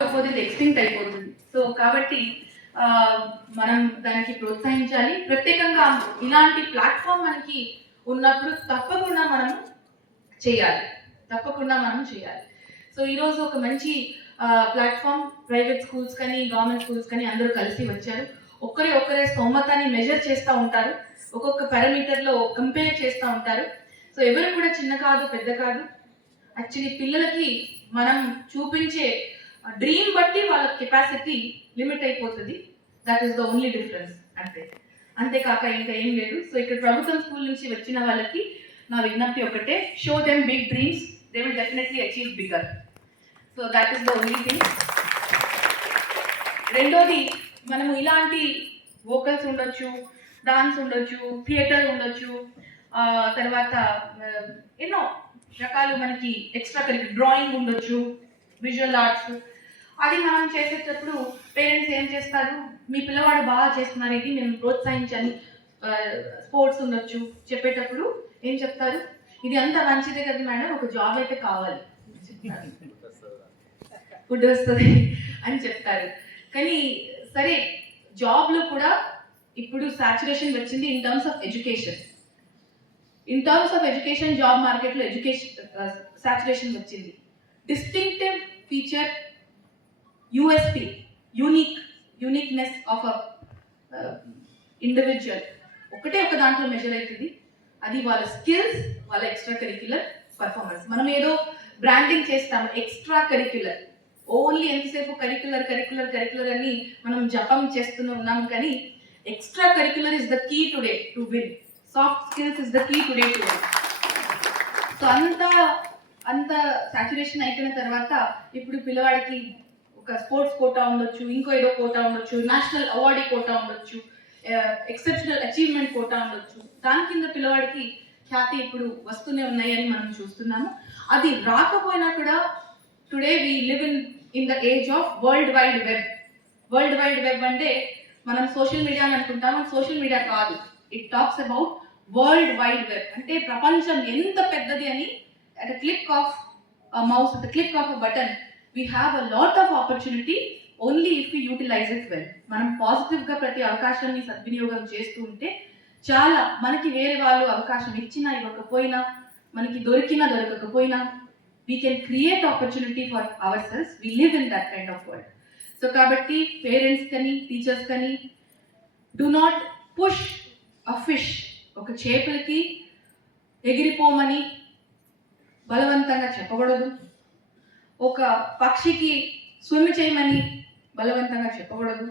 కాకపోతే ఇది ఎక్స్టింక్ట్ అయిపోతుంది. సో కాబట్టి మనం దానికి ప్రోత్సహించాలి. ప్రత్యేకంగా ఇలాంటి ప్లాట్ఫామ్ మనకి ఉన్నప్పుడు తప్పకుండా మనం చేయాలి. తప్పకుండా మనం చేయాలి. సో ఈరోజు ఒక మంచి ప్లాట్ఫామ్ ప్రైవేట్ స్కూల్స్ కానీ గవర్నమెంట్ స్కూల్స్ కానీ అందరూ కలిసి వచ్చారు. ఒక్కరే ఒక్కరే స్తోమతాన్ని మెజర్ చేస్తూ ఉంటారు. ఒక్కొక్క పారామీటర్లో కంపేర్ చేస్తూ ఉంటారు. సో ఎవరు కూడా చిన్న కాదు పెద్ద కాదు. యాక్చువల్లీ పిల్లలకి మనం చూపించే డ్రీమ్ బట్టి వాళ్ళ కెపాసిటీ లిమిట్ అయిపోతుంది. That is the only difference అంతే. అంతేకాక ఇంకా ఏం లేదు. సో ఇక్కడ ప్రభుత్వం స్కూల్ నుంచి వచ్చిన వాళ్ళకి నా విజ్ఞప్తి ఒకటే show them big dreams they will definitely achieve bigger so that is the only thing రెండోది మనము ఇలాంటి వోకల్స్ ఉండొచ్చు డాన్స్ ఉండొచ్చు థియేటర్ ఉండొచ్చు తర్వాత ఎన్నో రకాలు మనకి ఎక్స్ట్రా కరిక్యులర్ డ్రాయింగ్ ఉండొచ్చు విజువల్ ఆర్ట్స్ అది మనం చేసేటప్పుడు పేరెంట్స్ ఏం చేస్తారు? మీ పిల్లవాడు బాగా చేస్తున్నారు ఇది మేము ప్రోత్సహించాలి స్పోర్ట్స్ ఉండొచ్చు. చెప్పేటప్పుడు ఏం చెప్తారు? ఇది అంత మంచిదే కదా మేడం ఒక జాబ్ అయితే కావాలి. ఫుడ్ వస్తుంది అని చెప్తారు. కానీ సరే జాబ్లో కూడా ఇప్పుడు సాచురేషన్ వచ్చింది in terms of education in terms of education job మార్కెట్లో ఎడ్యుకేషన్ సాచురేషన్ వచ్చింది. Distinctive feature USP unique uniqueness of a individual ఒకటే ఒక దాంట్లో మెజర్ అవుతుంది. అది వాళ్ళ స్కిల్స్ వాళ్ళ ఎక్స్ట్రా కరిక్యులర్ పర్ఫార్మెన్స్ మనం ఏదో బ్రాండింగ్ చేస్తాం ఎక్స్ట్రా కరిక్యులర్ ఓన్లీ ఎంతసేపు కరిక్యులర్ కరిక్యులర్ కరిక్యులర్ అని మనం జపం చేస్తూనే ఉన్నాం కానీ extracurricular is the key today to win soft skills is the key today to win so అంత అంత సాచురేషన్ అయిపోయిన తర్వాత ఇప్పుడు పిల్లవాడికి ఒక స్పోర్ట్స్ కోటా ఉండొచ్చు ఇంకో ఏదో కోటా ఉండొచ్చు నేషనల్ అవార్డీ కోటా ఉండొచ్చు ఎక్సెప్షనల్ అచీవ్మెంట్ కోటా ఉండొచ్చు. దాని కింద పిల్లవాడికి ఖ్యాతి ఇప్పుడు వస్తూనే ఉన్నాయని మనం చూస్తున్నాము. అది రాకపోయినా కూడా today we live in in the age of world wide web world wide web అంటే మనం సోషల్ మీడియా అని అనుకుంటాం సోషల్ మీడియా కాదు. It talks about world wide web అంటే ప్రపంచం ఎంత పెద్దది అని at click of mouse at click of button we have a lot of opportunity only if you utilize it well మనం పాజిటివ్గా ప్రతి అవకాశాన్ని సద్వినియోగం చేస్తూ ఉంటే చాలా మనకి వేరే వాళ్ళు అవకాశం ఇచ్చినా ఇవ్వకపోయినా మనకి దొరికినా దొరకకపోయినా we can create opportunity for our selves we live in that kind of world so కాబట్టి పేరెంట్స్ కానీ టీచర్స్ కానీ do not push a fish ఒక చేపలకి ఎగిరిపోమని బలవంతంగా చెప్పకూడదు. ఒక పక్షికి స్విమ్ చేయమని బలవంతంగా చెప్పకూడదు.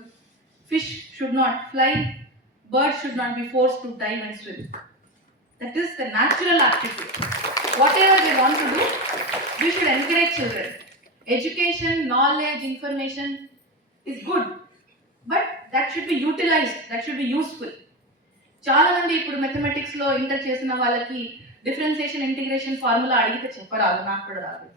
Fish should not fly bird should not be force to dive and swim that is the natural activity whatever they want to do you should encourage children education knowledge information is good but that should be utilized that should be useful చాలా మంది ఇప్పుడు మెథమెటిక్స్లో inter చేసిన వాళ్ళకి differentiation integration formula అడిగితే చెప్పరాదు నాకు కూడా రాదు.